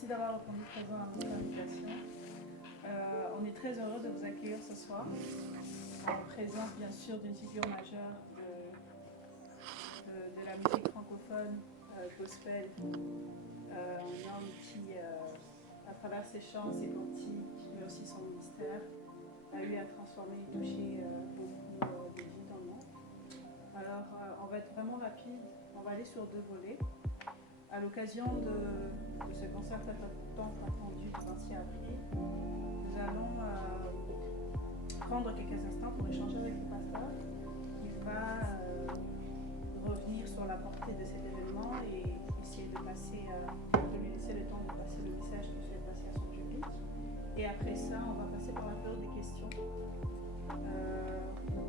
Merci d'avoir répondu présent à notre invitation. On est très heureux de vous accueillir ce soir, en présence bien sûr d'une figure majeure de la musique francophone, gospel, un homme qui, à travers ses chants, ses cantiques, mais aussi son ministère, a eu à transformer et toucher beaucoup de vies dans le monde. Alors, on va être vraiment rapide, on va aller sur 2 volets. À l'occasion de ce concert tant attendu du 26 avril, nous allons prendre quelques instants pour échanger avec le pasteur qui va revenir sur la portée de cet événement et essayer de lui laisser le temps de passer le message qu'il souhaite passer à son public. Et après ça, on va passer par la période des questions.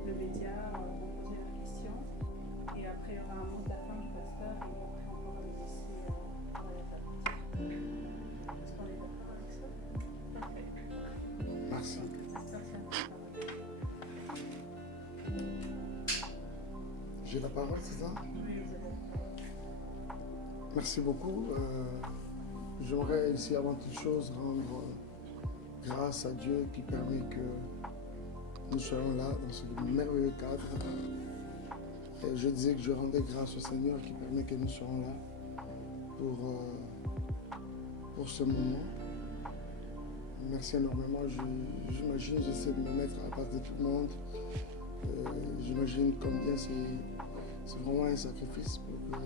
Le média va poser leurs questions et après il y aura un mot de la fin du pasteur et après on pourra le laisser pour les adultes. Est-ce qu'on est d'accord avec ça? Parfait. Merci. J'ai la parole, c'est ça? Oui, vous avez. Merci beaucoup. J'aimerais ici avant toute chose rendre grâce à Dieu qui permet que nous soyons là dans ce merveilleux cadre. Et je disais que je rendais grâce au Seigneur qui permet que nous soyons là pour ce moment. Merci énormément. J'imagine, j'essaie de me mettre à la place de tout le monde. J'imagine combien c'est vraiment un sacrifice pour que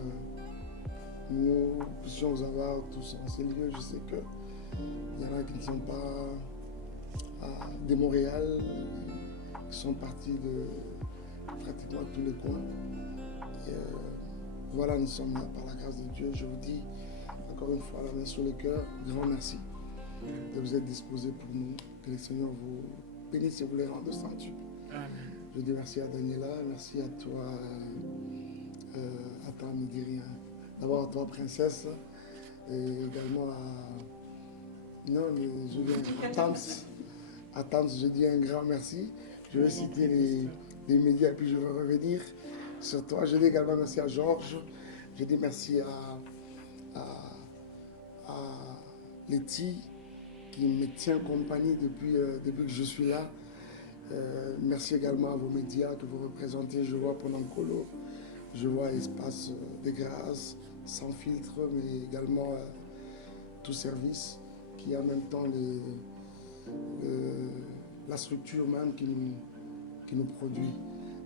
nous puissions avoir tous en ces lieux. Je sais qu'il y en a qui ne sont pas de Montréal, qui sont partis de pratiquement tous les coins. Et voilà, nous sommes là par la grâce de Dieu. Je vous dis encore une fois, la main sur le cœur, grand merci de vous être disposés pour nous. Que le Seigneur vous bénisse et vous les rende sanctuaires. Je dis merci à Daniela, merci à toi, attends, ne dis rien. D'abord à toi, princesse, et également à. Non, mais je dis à Tams, je dis un grand merci. Je vais citer les médias et puis je vais revenir sur toi. Je dis également merci à Georges. Je dis merci à Letty qui me tient compagnie depuis que je suis là. Merci également à vos médias que vous représentez. Je vois Ponancolo, je vois Espace de Grâce, Sans Filtre, mais également Tout Service qui a en même temps la structure même qui nous produit.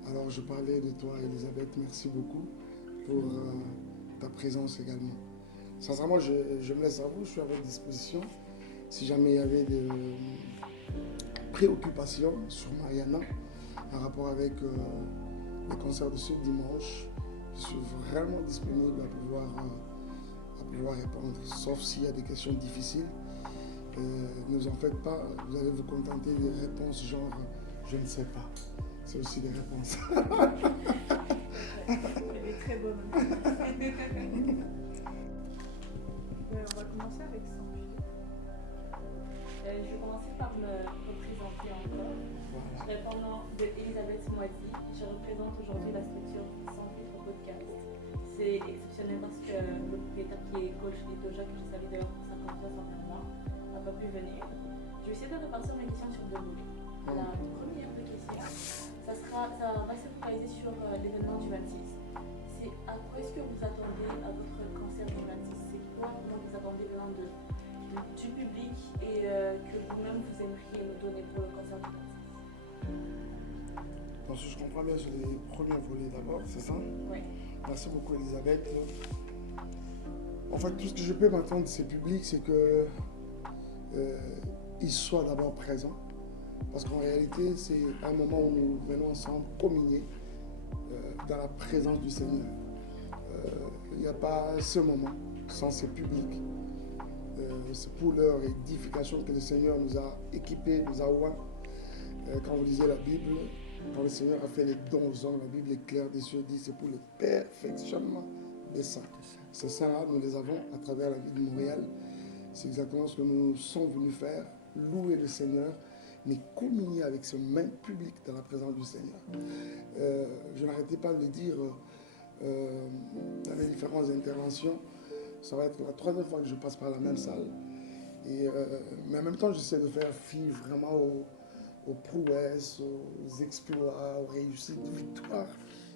Alors je parlais de toi Elisabeth, merci beaucoup pour ta présence également. Sincèrement, je me laisse à vous, je suis à votre disposition. Si jamais il y avait des préoccupations sur Mariana en rapport avec le concert de ce dimanche, je suis vraiment disponible à pouvoir répondre, sauf s'il y a des questions difficiles. Ne vous en faites pas, vous allez vous contenter des réponses genre je ne sais pas. C'est aussi des réponses. Elle est très bonne. On va commencer avec ça. Je vais commencer par me représenter encore. Voilà. Répondant de Elisabeth Moisy, je représente aujourd'hui la structure Sans Filtre Podcast. C'est exceptionnel parce que le propriétaire qui est coach des Doja, que je salue d'ailleurs pour sa confiance envers moi, n'a pas pu venir. Je vais essayer de repartir mes questions sur 2 volets. La première des questions, ça va se focaliser sur l'événement du 26. C'est à quoi est-ce que vous attendez à votre concert du 26? C'est quoi dont vous attendez venant du public et que vous-même vous aimeriez nous donner pour le concert du 26? Donc, si je comprends bien, sur les premiers volets d'abord, c'est ça? Oui. Merci beaucoup Elisabeth. En fait, tout ce que je peux m'attendre de ces publics, c'est qu'ils soient d'abord présents. Parce qu'en réalité, c'est un moment où nous venons ensemble communier dans la présence du Seigneur. Il n'y a pas ce moment sans ces publics. C'est pour leur édification que le Seigneur nous a équipés, nous a oints. Quand vous lisez la Bible, quand le Seigneur a fait les dons aux hommes, la Bible est claire des cieux, dit c'est pour le perfectionnement des saints. Ces saints-là, nous les avons à travers la vie de Montréal. C'est exactement ce que nous sommes venus faire, louer le Seigneur, mais communier avec ce même public dans la présence du Seigneur. Je n'arrêtais pas de le dire dans les différentes interventions. Ça va être la troisième fois que je passe par la même salle. Mais en même temps, j'essaie de faire fi vraiment aux prouesses, aux exploits, aux réussites, aux victoires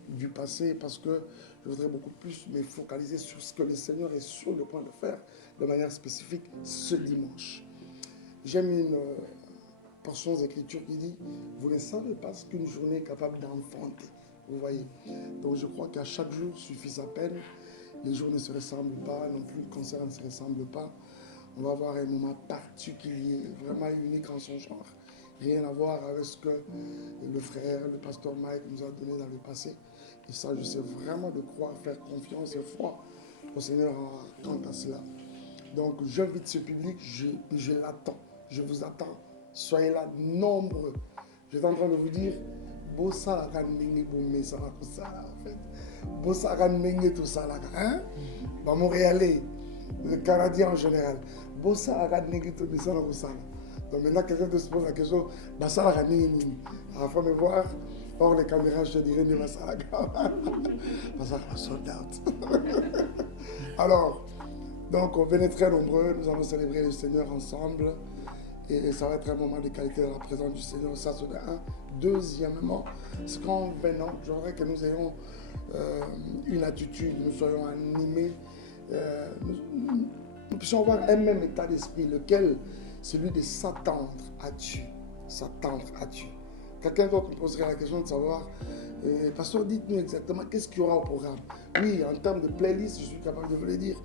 du passé, parce que je voudrais beaucoup plus me focaliser sur ce que le Seigneur est sur le point de faire de manière spécifique ce dimanche. J'aime une portion d'écriture qui dit « Vous ne savez pas ce qu'une journée est capable d'enfanter. » Vous voyez. Donc je crois qu'à chaque jour suffit sa peine. Les jours ne se ressemblent pas, non plus le concert ne se ressemble pas. On va avoir un moment particulier, vraiment unique en son genre. Rien à voir avec ce que le frère, le pasteur Mike nous a donné dans le passé. Et ça, je sais vraiment de croire, faire confiance et foi au Seigneur quant à cela. Donc j'invite ce public, je l'attends, je vous attends. Soyez là nombreux. J'étais en train de vous dire, Bossa Ranmengue Boumesala Kosala en fait. Bossa Ranmengue tout ça là, hein? Bah, Montréalais, le Canadien en général. Bossa Ranmengue tout ça là Kosala. Donc maintenant quelqu'un te se pose la question, Bossa Ranmengue. À la fin de voir, hors les caméras, je te dirais ne Bossa Bossa sold out. Alors, donc venez très nombreux, nous allons célébrer le Seigneur ensemble. Et ça va être un moment de qualité dans la présence du Seigneur, ça c'est de un. Deuxièmement, c'est qu'en venant, je voudrais que nous ayons une attitude, nous soyons animés, nous puissions avoir un même état d'esprit, lequel, celui de s'attendre à Dieu. S'attendre à Dieu. Quelqu'un d'autre me poserait la question de savoir, pasteur, dites-nous exactement qu'est-ce qu'il y aura au programme. Oui, en termes de playlist, je suis capable de vous le dire,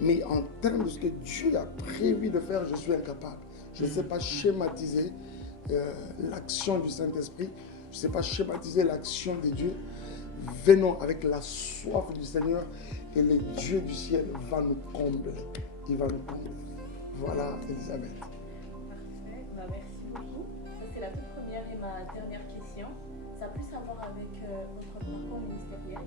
mais en termes de ce que Dieu a prévu de faire, je suis incapable. Je ne sais pas schématiser l'action du Saint-Esprit. Je ne sais pas schématiser l'action de Dieu. Venons avec la soif du Seigneur et le Dieu du ciel va nous combler. Il va nous combler. Voilà, Elisabeth. Parfait, merci beaucoup. Ça, c'est la toute première et ma dernière question. Ça a plus à voir avec votre parcours ministériel.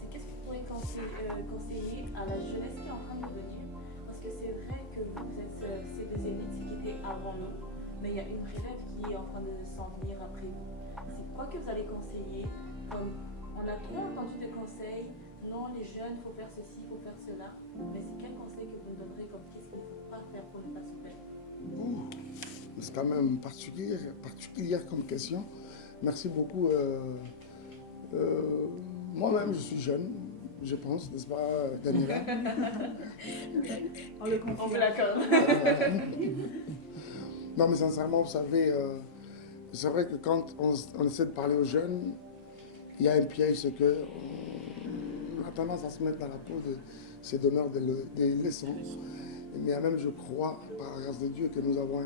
C'est qu'est-ce que vous pourriez conseiller à la jeunesse qui est en train de venir? Parce que c'est vrai que vous êtes ces deux élites qui étaient avant nous, mais il y a une relève qui est en train de s'en venir après vous. C'est quoi que vous allez conseiller? Comme on a trop entendu de conseils, non, les jeunes, il faut faire ceci, il faut faire cela. Mais c'est quel conseil que vous nous donnerez comme qu'est-ce qu'il ne faut pas faire pour ne pas se perdre? C'est quand même particulière comme question. Merci beaucoup. Moi-même, je suis jeune, je pense, n'est-ce pas, Daniela? On le confirme. On vous l'accorde. Non, mais sincèrement, vous savez, c'est vrai que quand on essaie de parler aux jeunes, il y a un piège, c'est qu'on a tendance à se mettre dans la peau de ces donneurs de leçons. Mais même, je crois, par la grâce de Dieu, que nous avons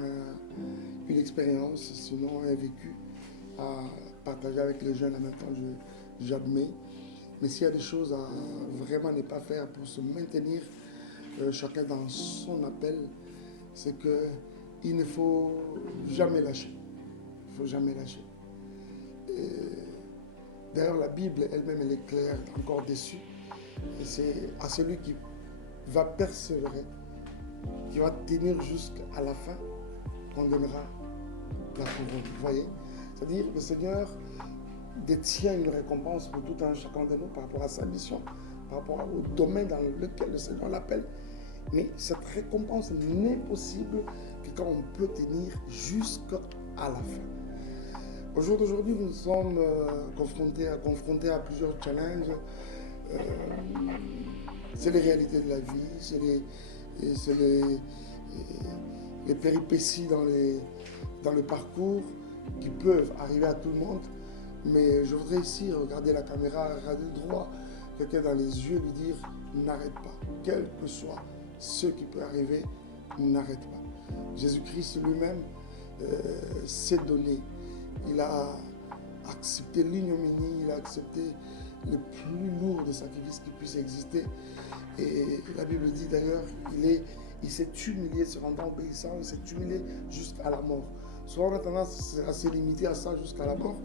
une expérience, sinon un vécu à partager avec les jeunes. En même temps, j'admets. Mais s'il y a des choses à vraiment ne pas faire pour se maintenir chacun dans son appel, c'est qu'il ne faut jamais lâcher. Il ne faut jamais lâcher. D'ailleurs, la Bible elle-même, elle est claire encore dessus. Et c'est à celui qui va persévérer, qui va tenir jusqu'à la fin, qu'on donnera la couronne. Vous voyez? C'est-à-dire que le Seigneur détient une récompense pour tout un chacun de nous par rapport à sa mission, par rapport au domaine dans lequel le Seigneur l'appelle. Mais cette récompense n'est possible que quand on peut tenir jusqu'à la fin. Au jour d'aujourd'hui, nous sommes confrontés à plusieurs challenges. C'est les réalités de la vie, c'est les péripéties dans le parcours qui peuvent arriver à tout le monde. Mais je voudrais ici regarder la caméra, regarder droit quelqu'un dans les yeux, lui dire n'arrête pas, quel que soit ce qui peut arriver, n'arrête pas. Jésus-Christ lui-même s'est donné. Il a accepté l'ignominie, il a accepté le plus lourd des sacrifices qui puissent exister. Et la Bible dit d'ailleurs, il s'est humilié, se rendant obéissant, il s'est humilié jusqu'à la mort. Souvent on a tendance à se limiter à ça jusqu'à la mort.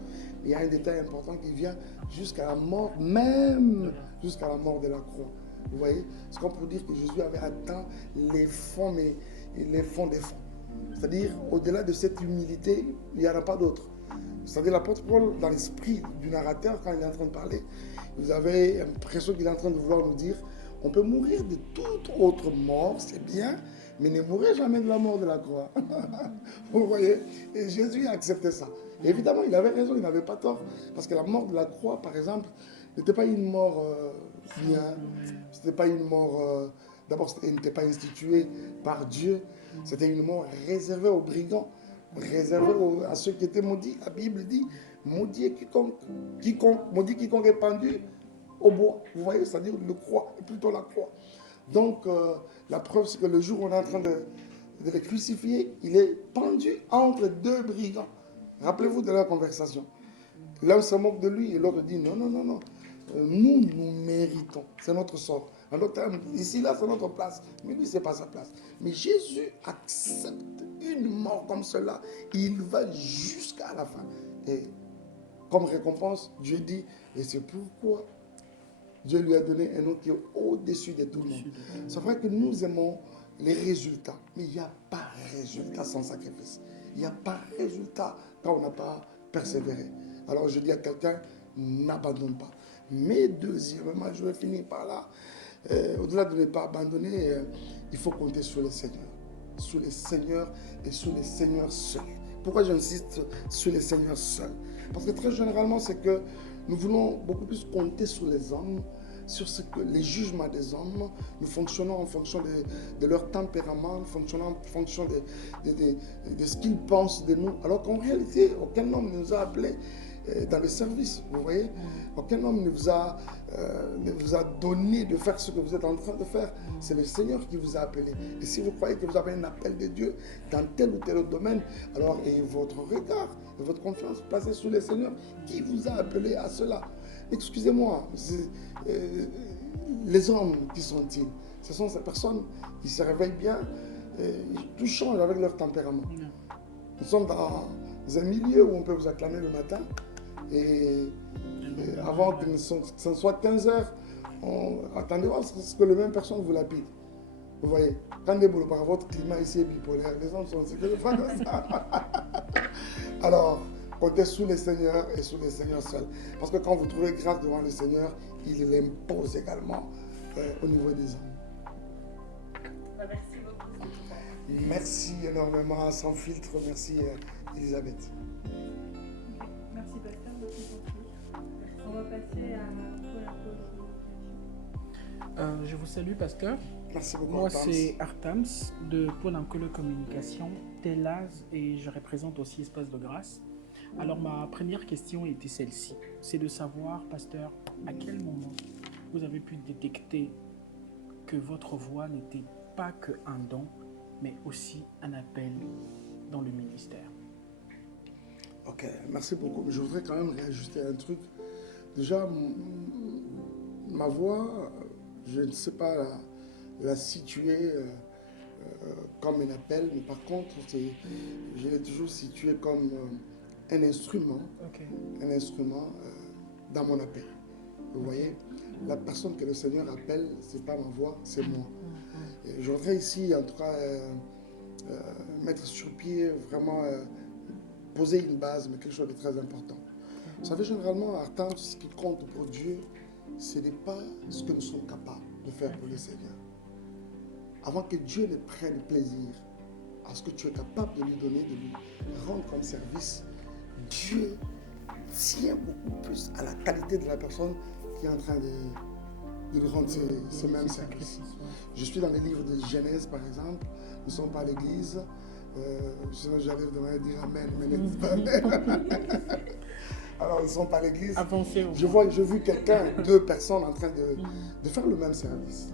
Il y a un détail important qui vient jusqu'à la mort, même jusqu'à la mort de la croix. Vous voyez, c'est comme pour dire que Jésus avait atteint les fonds, mais les fonds des fonds. C'est-à-dire, au-delà de cette humilité, il n'y en a pas d'autre. C'est-à-dire, l'apôtre Paul, dans l'esprit du narrateur, quand il est en train de parler, vous avez l'impression qu'il est en train de vouloir nous dire, On peut mourir de toute autre mort, c'est bien, mais ne mourrez jamais de la mort de la croix. Vous voyez? Et Jésus a accepté ça. Et évidemment, il avait raison, il n'avait pas tort. Parce que la mort de la croix, par exemple, n'était pas une mort bien. C'était pas une mort... D'abord, elle n'était pas instituée par Dieu. C'était une mort réservée aux brigands, réservée à ceux qui étaient maudits. La Bible dit, maudit quiconque est pendu au bois. Vous voyez, c'est-à-dire le croix, plutôt la croix. Donc, la preuve, c'est que le jour où on est en train de le crucifier, il est pendu entre deux brigands. Rappelez-vous de leur conversation. L'un se moque de lui et l'autre dit non, non, non, non. Nous méritons. C'est notre sort. En d'autres termes, ici, là, c'est notre place. Mais lui, ce n'est pas sa place. Mais Jésus accepte une mort comme cela. Il va jusqu'à la fin. Et comme récompense, Dieu dit, et c'est pourquoi Dieu lui a donné un nom qui est au-dessus de tout le monde. C'est vrai que nous aimons les résultats, mais il n'y a pas de résultat sans sacrifice. Il n'y a pas de résultat quand on n'a pas persévéré. Alors je dis à quelqu'un, n'abandonne pas. Mais deuxièmement, je vais finir par là. Au-delà de ne pas abandonner, il faut compter sur le Seigneur. Sur les seigneurs et sur les seigneurs seuls. Pourquoi j'insiste sur les seigneurs seuls? Parce que très généralement, c'est que nous voulons beaucoup plus compter sur les hommes, sur ce que les jugements des hommes. Nous fonctionnons en fonction de leur tempérament, nous fonctionnons en fonction de ce qu'ils pensent de nous. Alors qu'en réalité, aucun homme ne nous a appelés dans le service, vous voyez. Aucun homme ne vous a donné de faire ce que vous êtes en train de faire. C'est le Seigneur qui vous a appelé. Et si vous croyez que vous avez un appel de Dieu dans tel ou tel autre domaine, alors ayez votre regard et votre confiance placée sur le Seigneur qui vous a appelé à cela. Excusez-moi, les hommes, qui sont-ils? Ce sont ces personnes qui se réveillent bien, tout change avec leur tempérament. Nous sommes dans un milieu où on peut vous acclamer le matin, et avant que ce soit 15 heures, attendez voir ce que les mêmes personnes vous lapident. Vous voyez, quand par votre climat ici est bipolaire, les hommes sont ce que je fais comme ça. Alors, comptez sous les seigneurs et sous les seigneurs seuls. Parce que quand vous trouvez grâce devant le Seigneur, il l'impose également au niveau des hommes. Merci beaucoup. Merci énormément, sans filtre. Merci Elisabeth. Merci Pasteur, beaucoup gentil. On va passer à Paul Communication. Je vous salue, Pasteur. Merci beaucoup. Moi, c'est Artams de Pôle Encolo Communication, TELAS, et je représente aussi Espace de Grâce. Alors, ma première question était celle-ci. C'est de savoir, Pasteur, à quel moment vous avez pu détecter que votre voix n'était pas qu'un don, mais aussi un appel dans le ministère. Ok, merci beaucoup. Je voudrais quand même réajuster un truc. Déjà, ma voix, je ne sais pas la situer comme un appel, mais par contre, je l'ai toujours situé comme un instrument, un instrument dans mon appel. Vous voyez, la personne que le Seigneur appelle, ce n'est pas ma voix, c'est moi. Et je voudrais ici, en tout cas, mettre sur pied, vraiment poser une base, mais quelque chose de très important. Vous savez, généralement, Artams, ce qui compte pour Dieu, ce n'est pas ce que nous sommes capables de faire pour le Seigneur. Avant que Dieu ne prenne plaisir à ce que tu es capable de lui donner, de lui rendre comme service, Dieu tient beaucoup plus à la qualité de la personne qui est en train de lui rendre ce même service. Je suis dans les livres de Genèse, par exemple. Nous ne sommes pas à l'église. Sinon, j'arrive de dire Amen, mais n'est-ce pas? Alors, ils ne sont pas à l'église. J'ai vu quelqu'un, deux personnes en train de faire le même service.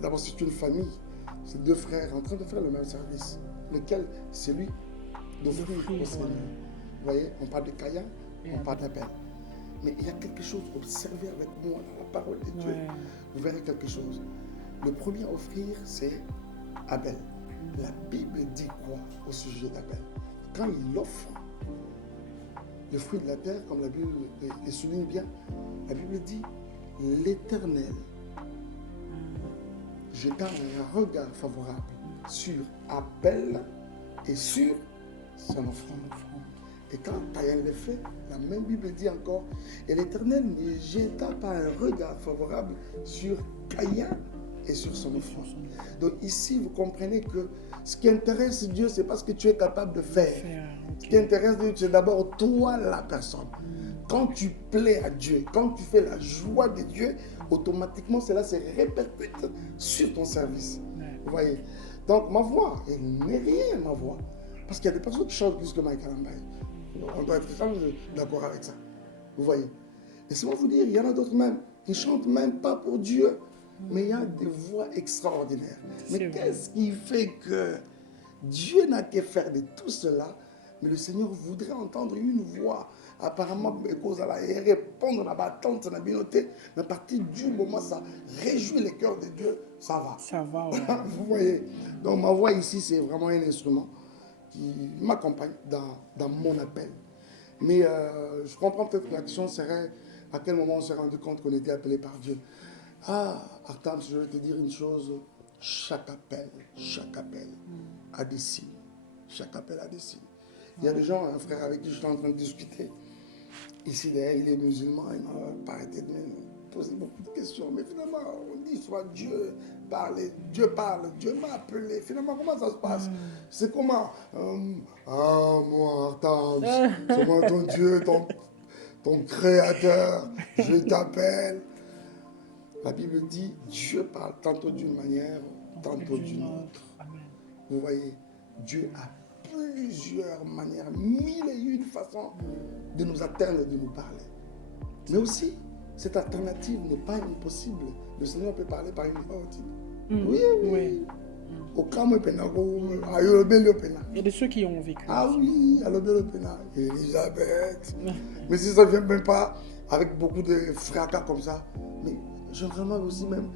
D'abord, c'est une famille. C'est deux frères en train de faire le même service. Lequel? C'est lui d'offrir au Seigneur. Vous voyez, on parle de Caïn, on parle d'Abel. Mais il y a quelque chose, observez avec moi dans la parole de Dieu. Vous verrez quelque chose. Le premier à offrir, c'est Abel. La Bible dit quoi au sujet d'Abel? Quand il offre le fruit de la terre, comme la Bible le souligne bien, la Bible dit l'Éternel jeta un regard favorable sur Abel et sur son offrande. Et quand Caïn le fait, la même Bible dit encore, et l'Éternel ne jeta pas un regard favorable sur Caïn est sur son offrande. Donc ici, vous comprenez que ce qui intéresse Dieu, ce n'est pas ce que tu es capable de faire. Ce qui intéresse Dieu, c'est d'abord toi, la personne. Quand tu plais à Dieu, quand tu fais la joie de Dieu, automatiquement, cela se répercute sur ton service. Vous voyez? Donc, ma voix, elle n'est rien, ma voix. Parce qu'il y a des personnes qui chantent plus que Michael Mbaye. On doit être d'accord avec ça. Vous voyez? Laissez-moi vous dire, il y en a d'autres même qui ne chantent même pas pour Dieu. Mais il y a des voix extraordinaires. Mais qu'est-ce qui fait que Dieu n'a qu'à faire de tout cela, mais le Seigneur voudrait entendre une voix apparemment cause à la et répondre à la battante, à la binoté, mais à partir du moment où ça réjouit le cœur de Dieu, ça va. Ça va, ouais. Vous voyez? Donc ma voix ici, c'est vraiment un instrument qui m'accompagne dans mon appel. Mais je comprends peut-être que l'action serait à quel moment on s'est rendu compte qu'on était appelé par Dieu. Ah, Artam, je vais te dire une chose, chaque appel a des signes. Chaque appel a des signes. Il y a des gens, un frère avec qui je suis en train de discuter, ici d'ailleurs, il est musulman, il m'a pas arrêté de me poser beaucoup de questions. Mais finalement, on dit soit Dieu parle, Dieu m'a appelé. Finalement, comment ça se passe? C'est comment? Moi, Artam, c'est moi ton Dieu, ton créateur, je t'appelle. La Bible dit, Dieu parle tantôt d'une manière, tantôt d'une autre. Amen. Vous voyez, Dieu a plusieurs manières, 1001 façons de nous atteindre, de nous parler. Mais aussi, cette alternative n'est pas impossible. Le Seigneur peut parler par une voix audible. Oui. Au cas où il y a de ceux qui ont vécu. Ah oui, à l'Obélo-Péna, Elisabeth. Mais si ça ne vient même pas avec beaucoup de fracas comme ça, mais généralement aussi même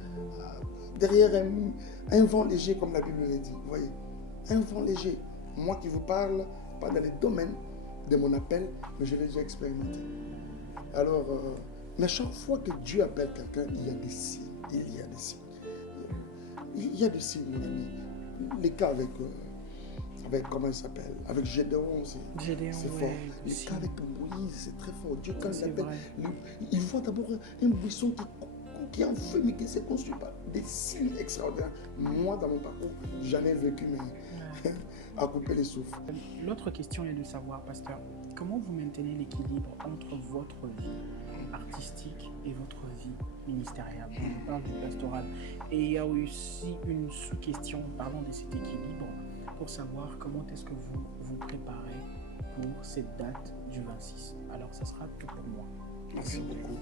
derrière un vent léger, comme la Bible le dit. Vous voyez, un vent léger. Moi qui vous parle, pas dans les domaines de mon appel, mais je l'ai déjà expérimenté. Alors, mais chaque fois que Dieu appelle quelqu'un, il y a des signes. Il y a des signes. Il y a des signes, mon ami. Les cas avec comment il s'appelle, avec Gédéon, c'est fort. Les cas avec Moïse, c'est très fort. Dieu, quand il appelle, il voit d'abord un buisson qui est en feu, mais qui ne se construit pas. Des signes extraordinaires. Moi, dans mon parcours, j'en ai vécu, mais à couper les souffles. L'autre question est de savoir, pasteur, comment vous maintenez l'équilibre entre votre vie artistique et votre vie ministérielle? On parle du pastoral. Et il y a aussi une sous-question, parlant de cet équilibre, pour savoir comment est-ce que vous vous préparez pour cette date du 26. Alors, ça sera tout pour moi. Merci beaucoup.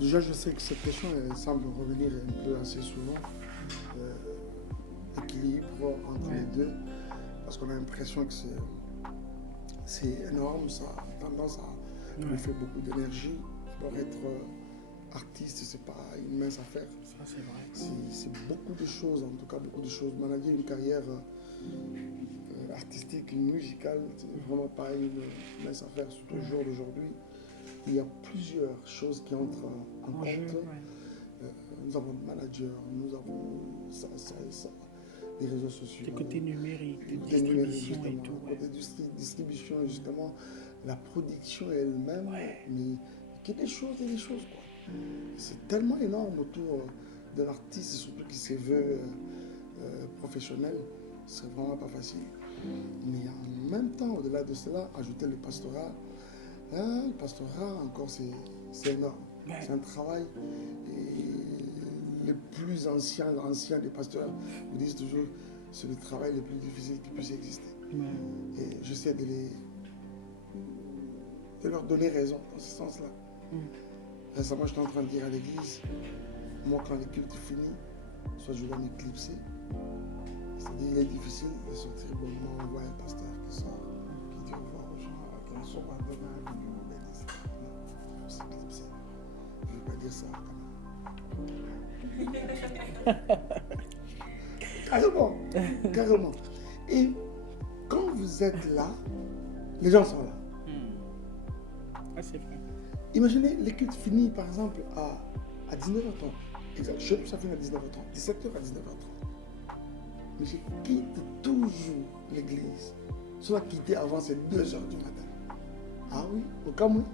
Déjà, je sais que cette question elle semble revenir un peu assez souvent. L'équilibre entre les deux, parce qu'on a l'impression que c'est énorme, ça a tendance à nous faire beaucoup d'énergie. Pour être artiste, c'est pas une mince affaire. Ça, c'est vrai. C'est beaucoup de choses, en tout cas beaucoup de choses. Manager une carrière artistique, musicale, c'est vraiment pas une mince affaire, surtout au jour d'aujourd'hui. Il y a plusieurs choses qui entrent en compte. Nous avons le manager, nous avons ça, les réseaux sociaux. Le côté numérique, les distributions et tout. Le côté distribution, justement, la production elle-même, mais il y a des choses et des choses, quoi. C'est tellement énorme autour de l'artiste, surtout qui se veut professionnel. C'est vraiment pas facile. Mais en même temps, au-delà de cela, ajouter le pastorat. Le pastorat, encore, c'est énorme. C'est un travail. Et les plus anciens des pasteurs vous disent toujours c'est le travail le plus difficile qui puisse exister. Et j'essaie de leur donner raison dans ce sens-là. Récemment, j'étais en train de dire à l'église, moi, quand le culte finit, soit je dois m'éclipser. C'est-à-dire, il est difficile de sortir bonnement. On voit un pasteur qui sort, qui dit au revoir aux gens, qui en sont à demain, qui vous bénisse. Non, il faut s'éclipser. Je ne veux pas dire ça quand même. Carrément. Et quand vous êtes là, les gens sont là. Ah, c'est vrai. Imaginez les cultes finis par exemple à 19h30. Exact. Chez nous, ça finit à 19h30. 17h à 19h30. Mais je quitte toujours l'église. Soit quitté avant, c'est 2h du matin. Ah oui, au Cameroun,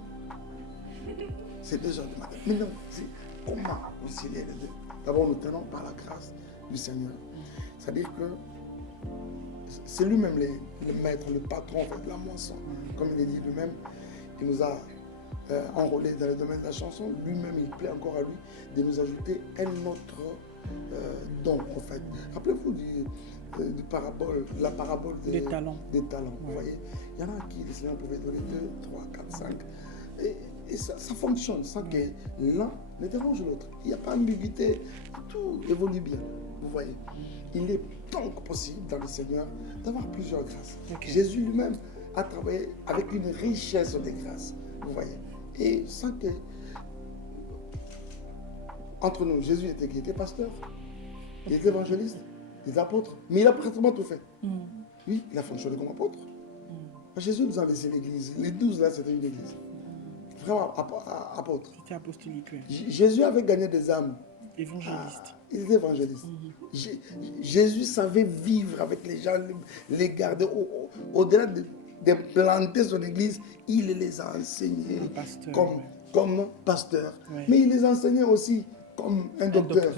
c'est 2h du matin. Mais non, c'est comment concilier les deux? d'abord nous tenons par la grâce du Seigneur. C'est-à-dire que c'est lui-même le maître, le patron en fait, de la moisson. Comme il est dit lui-même, il nous a enrôlés dans le domaine de la chanson. Lui-même, il plaît encore à lui de nous ajouter un autre don en fait. Rappelez-vous la parabole des talents. Vous voyez, il y en a qui le Seigneur pouvait donner 2, 3, 4, 5. Et ça fonctionne sans que l'un ne dérange l'autre. Il n'y a pas d'ambiguïté, tout évolue bien. Vous voyez, il est donc possible dans le Seigneur d'avoir plusieurs grâces. Jésus lui-même a travaillé avec une richesse de grâces. Vous voyez, et sans que entre nous, Jésus était pasteur, il était évangéliste, il était apôtre, mais il a pratiquement tout fait. Oui, il a fonctionné comme apôtre. Jésus nous a laissé l'église. Les 12 là, c'était une église. Vraiment apôtre. C'était apostolique. Jésus avait gagné des âmes. Évangéliste. Il était évangéliste. Jésus savait vivre avec les gens, les garder. Au-delà d'implanter son église, il les a enseignés comme pasteur. Mais il les enseignait aussi comme un docteur.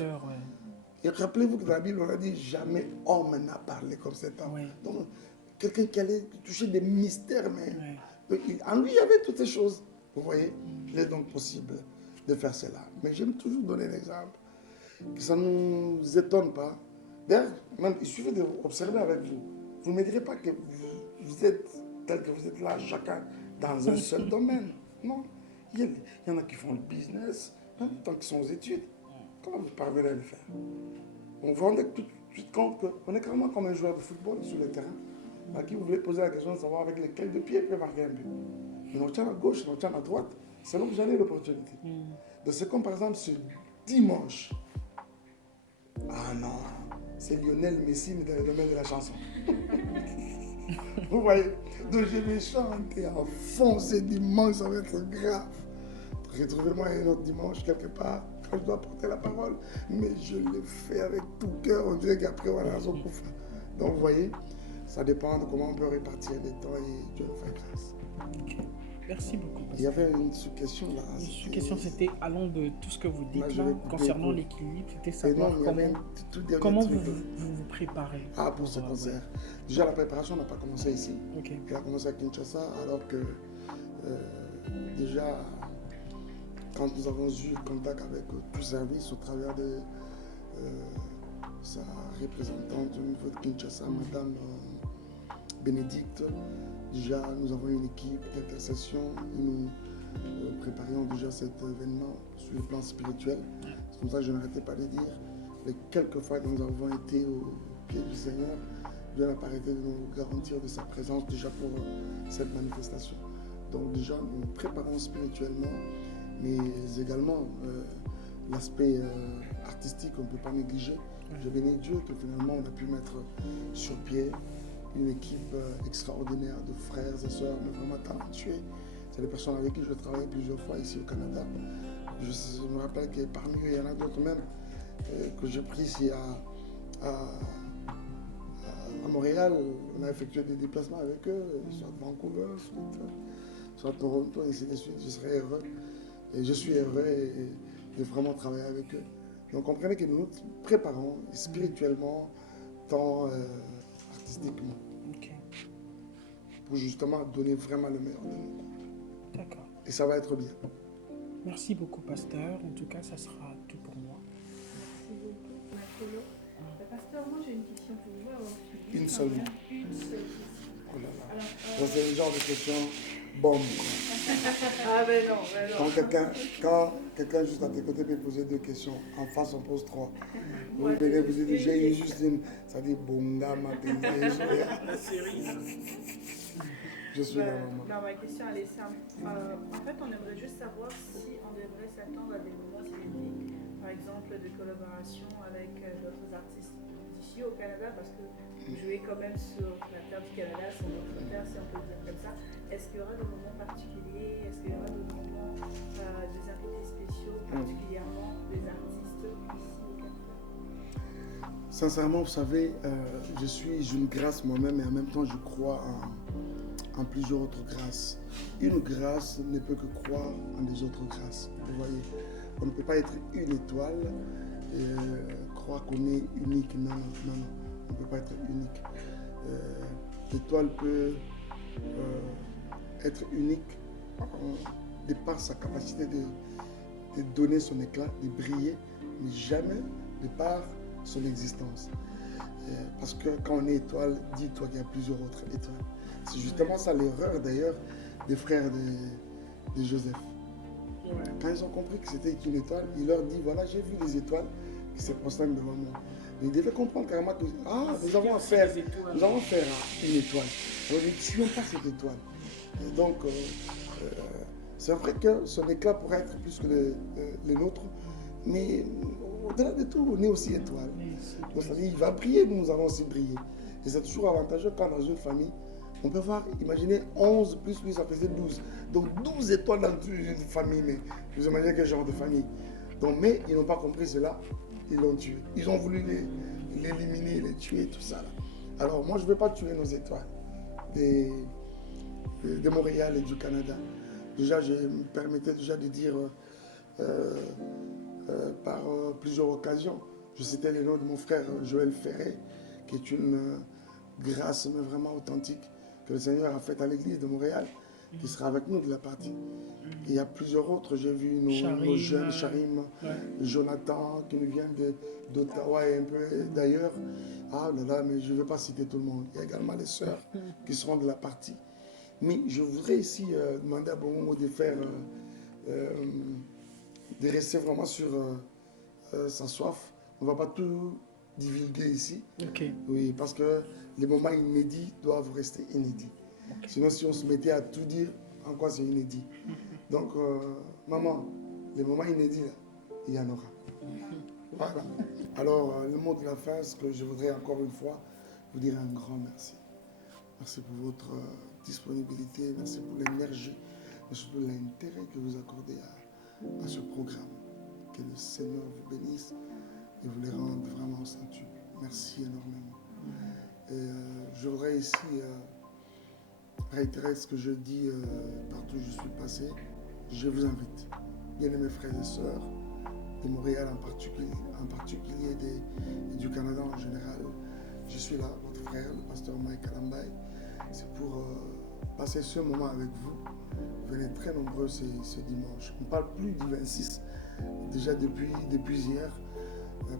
Et rappelez-vous que dans la Bible, on a dit jamais homme n'a parlé comme cet homme. Donc, quelqu'un qui allait toucher des mystères, mais en lui, il y avait toutes ces choses. Vous voyez, il est donc possible de faire cela. Mais j'aime toujours donner l'exemple, que ça ne nous étonne pas. D'ailleurs, même, il suffit d'observer avec vous. Vous ne me direz pas que vous êtes tel que vous êtes là, chacun dans un seul domaine. Non. Il y en a qui font le business, même tant qu'ils sont aux études. Comment vous parvenez à le faire? On vous rend tout de suite compte qu'on est carrément comme un joueur de football sur le terrain, à qui vous voulez poser la question de savoir avec lesquels de pieds peut marquer un but. Mais on tient à gauche, on tient à droite, c'est là que j'allais l'opportunité. Donc c'est comme par exemple ce dimanche. Ah non, c'est Lionel Messi, mais dans le domaine de la chanson. Vous voyez? Donc je vais chanter à fond ce dimanche, ça va être grave. Retrouvez-moi un autre dimanche quelque part, quand je dois porter la parole, mais je le fais avec tout cœur, on dirait qu'après on a la souffle. Donc vous voyez, ça dépend de comment on peut répartir les temps et Dieu nous fait grâce. Okay. Merci beaucoup. Il y avait une sous-question là. Une sous-question, c'était allant de tout ce que vous dites là, concernant l'équilibre, c'était savoir comment vous préparez. Ah, pour ce concert. Déjà, la préparation n'a pas commencé ici. Elle a commencé à Kinshasa, alors que déjà, quand nous avons eu contact avec tout service au travers de sa représentante au niveau de Kinshasa, Madame Bénédicte, déjà nous avons une équipe d'intercession et nous préparions déjà cet événement sur le plan spirituel. C'est comme ça que je n'arrêtais pas de dire. Les quelques fois que nous avons été au pied du Seigneur, Dieu n'a pas arrêté de nous garantir de sa présence déjà pour cette manifestation. Donc déjà nous nous préparons spirituellement, mais également l'aspect artistique on ne peut pas négliger. Je bénis Dieu que finalement on a pu mettre sur pied une équipe extraordinaire de frères et sœurs, mais vraiment talentueux. C'est des personnes avec qui je travaille plusieurs fois ici au Canada. Je me rappelle que parmi eux, il y en a d'autres même que j'ai pris ici à Montréal. On a effectué des déplacements avec eux, soit à Vancouver, soit à Toronto, et ainsi de suite. Je serais heureux. Et je suis heureux de vraiment travailler avec eux. Donc comprenez que nous nous préparons spirituellement, tant artistiquement, pour justement donner vraiment le meilleur de nous. D'accord. Et ça va être bien. Merci beaucoup, pasteur. En tout cas, ça sera tout pour moi. Merci beaucoup, Macolo. Pasteur, moi j'ai une question pour vous. Alors, une seule. Une seule. Oh là là. Alors, c'est le genre de question bombe. Ah ben non, Quand quelqu'un juste à tes côtés peut poser 2 questions, en face on pose 3. Vous venez vous dites, j'ai juste une, ça dit bonga, ma la série. Je suis là, maman. Non, ma question elle est simple. En fait, on aimerait juste savoir si on devrait s'attendre à des moments inédits, par exemple de collaboration avec d'autres artistes d'ici au Canada, parce que vous jouez quand même sur la terre du Canada, sur notre terre, si on peut dire comme ça. Est-ce qu'il y aura des moments particuliers? Est-ce qu'il y aura des moments, des invités spéciaux, particulièrement des artistes ici au Canada? Sincèrement, vous savez, je suis une grâce moi-même et en même temps je crois en plusieurs autres grâces. Une grâce ne peut que croire en des autres grâces. Vous voyez, on ne peut pas être une étoile croire qu'on est unique. Non, non, non, non, on ne peut pas être unique. L'étoile peut être unique de par sa capacité de donner son éclat, de briller, mais jamais de par son existence. Parce que quand on est étoile, dis-toi qu'il y a plusieurs autres étoiles. C'est justement ça l'erreur d'ailleurs des frères de Joseph. Quand ils ont compris que c'était une étoile, il leur dit, voilà, j'ai vu les étoiles qui se prosternent devant moi. Mais ils devaient comprendre carrément que, nous avons affaire à une étoile. Alors ne tuons pas cette étoile. Et donc, c'est vrai que son éclat pourrait être plus que les nôtres, mais au-delà de tout, on est aussi étoile. Donc, ça dit, il va briller, nous allons aussi briller. Et c'est toujours avantageux quand dans une famille, on peut voir, imaginez 11 plus lui, ça faisait 12. Donc 12 étoiles dans une famille, mais vous imaginez quel genre de famille. Donc, mais ils n'ont pas compris cela, ils l'ont tué. Ils ont voulu l'éliminer, les tuer, tout ça. Là. Alors moi, je ne veux pas tuer nos étoiles de Montréal et du Canada. Déjà, je me permettais déjà de dire par plusieurs occasions, je citais le nom de mon frère Joël Ferré, qui est une grâce mais vraiment authentique que le Seigneur a faite à l'église de Montréal, qui sera avec nous de la partie. Il y a plusieurs autres, j'ai vu nos jeunes, Charim, Jonathan, qui nous viennent d'Ottawa et un peu d'ailleurs. Ah là là, mais je ne vais pas citer tout le monde. Il y a également les sœurs qui seront de la partie. Mais je voudrais ici demander à Bongo de faire, de rester vraiment sur sa soif. On ne va pas tout divulguer ici. Okay. Oui, parce que les moments inédits doivent rester inédits. Okay. Sinon, si on se mettait à tout dire, en quoi c'est inédit? Donc, maman, les moments inédits, là, il y en aura. Voilà. Alors, le mot de la fin, ce que je voudrais encore une fois vous dire un grand merci. Merci pour votre disponibilité, merci pour l'énergie, merci pour l'intérêt que vous accordez à ce programme. Que le Seigneur vous bénisse et vous les rende vraiment centuple. Merci énormément. Je voudrais ici réitérer ce que je dis partout où je suis passé. Je vous invite, bien aimés frères et sœurs, de Montréal en particulier et du Canada en général. Je suis là, votre frère, le pasteur Mike Kalambaye. C'est pour passer ce moment avec vous. Venez très nombreux ce dimanche. On ne parle plus du 26, déjà depuis hier.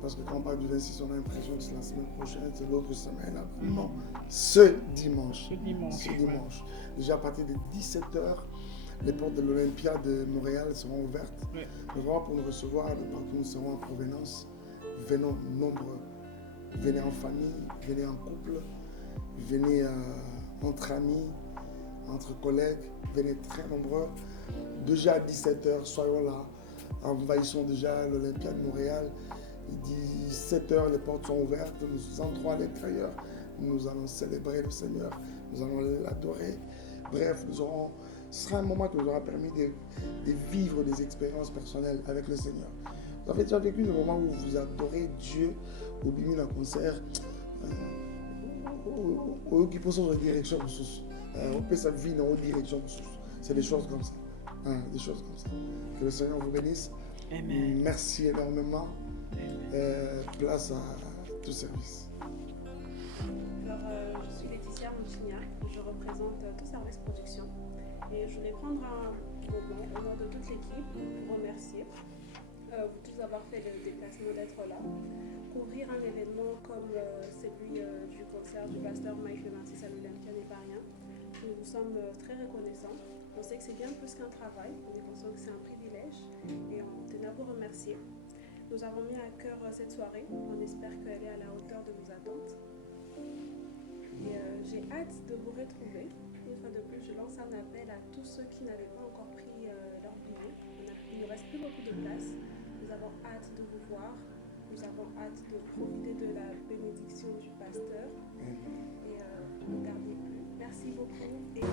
Parce que quand on parle du 26, on a l'impression que c'est la semaine prochaine, c'est l'autre semaine. Non, ce dimanche. Déjà à partir de 17h, les portes de l'Olympia de Montréal seront ouvertes. Oui. Nous vraiment pour nous recevoir de partout, nous serons en provenance. Venons nombreux. Venez en famille, venez en couple, venez entre amis, entre collègues, venez très nombreux. Déjà à 17h, soyons là. Envahissons déjà l'Olympia de Montréal. 17h, les portes sont ouvertes, nous entrons à l'intérieur, nous allons célébrer le Seigneur, nous allons l'adorer. Bref, ce sera un moment qui nous aura permis de vivre des expériences personnelles avec le Seigneur. Vous avez déjà vécu le moment où vous adorez Dieu au milieu d'un concert, au qui pose en direction de sous. On peut sa vie en direction de sous. C'est des choses comme ça. Des choses comme ça. Que le Seigneur vous bénisse. Amen. Merci énormément. Place à tout service. Alors, je suis Laetitia Mouchignac, je représente Tout Service Production et je voulais prendre un moment au nom de toute l'équipe pour remercier vous tous d'avoir fait le déplacement d'être là. Couvrir un événement comme celui du concert du pasteur Mike le 26 à l'Olympia n'est pas rien. Nous vous sommes très reconnaissants. On sait que c'est bien plus qu'un travail, on est conscient que c'est un privilège et on tenait à vous remercier. Nous avons mis à cœur cette soirée, on espère qu'elle est à la hauteur de nos attentes. Et j'ai hâte de vous retrouver. Une fois de plus, je lance un appel à tous ceux qui n'avaient pas encore pris leur billet. Il ne reste plus beaucoup de place. Nous avons hâte de vous voir. Nous avons hâte de profiter de la bénédiction du pasteur. Et ne tardez plus. Merci beaucoup. Et